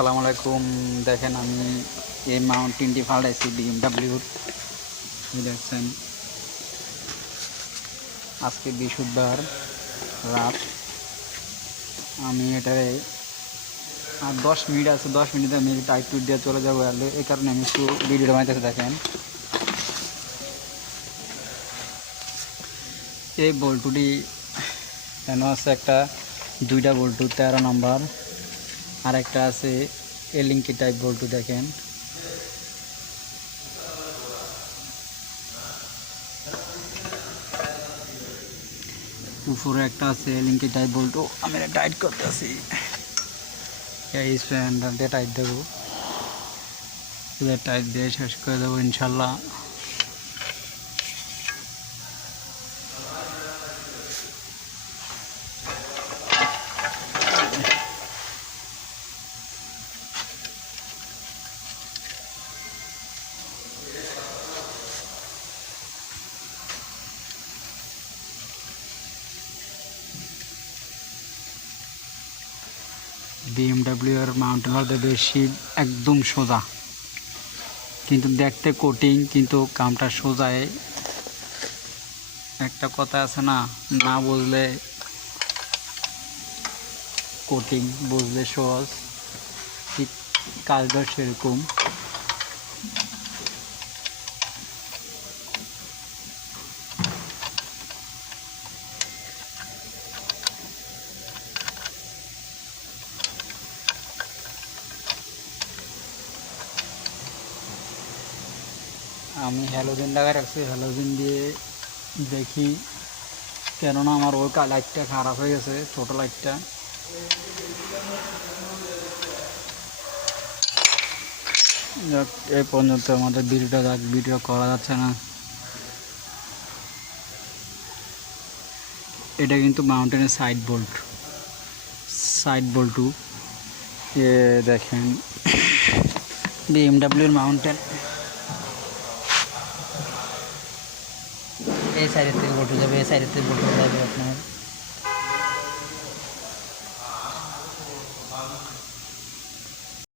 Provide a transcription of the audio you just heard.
আসসালামু আলাইকুম। দেখেন আমি এই মাউন্টেনটি ফালাইছি বিএমডাব্লিউর। দেখছেন আজকে বৃহস্পতিবার রাত। আমি এটারে আর 10 মিনিট আছে, 10 মিনিটে আমি টাইট টুট দিয়ে চলে যাবো। এই কারণে আমি একটু ভিডিওটা বানাইতেছি। দেখেন এই বল্টুটি কেন আছে, একটা 2টা বল্টু 13 নম্বর, আর একটা আছে এলিঙ্কি টাইপ বল্টু। দেখেন উপরে একটা আছে এলিঙ্কি টাইপ বল্টু। আমি টাইট করতেছি, এই স্প্যান্ডার দিয়ে টাইট দেবো। টাইট দিয়ে শেষ করে দেবো ইনশাল্লাহ। বিএমডাব্লিউ এর মাউন্টেন হতে বেশি একদম সোজা, কিন্তু দেখতে কোটিং, কিন্তু কামটা সোজায়। একটা কথা আছে না, না বুঝলে কোটিং, বুঝলে সহজ। ঠিক কাজটা সেরকম। আমি হ্যালোজেন লাগাই রাখছি, হ্যালোজেন দিয়ে দেখি, কেননা আমার ওই লাইটটা খারাপ হয়ে গেছে, ছোটো লাইটটা। এই পর্যন্ত আমাদের ভিডিও করা যাচ্ছে না। এটা কিন্তু মাউন্টেনের সাইড বল্টু। এ দেখেন বিএমডাব্লিউর মাউন্টেন। এই সাইডের থেকে বল্টু যাবে, এই সাইডের থেকে বল্টু যাবে আপনার।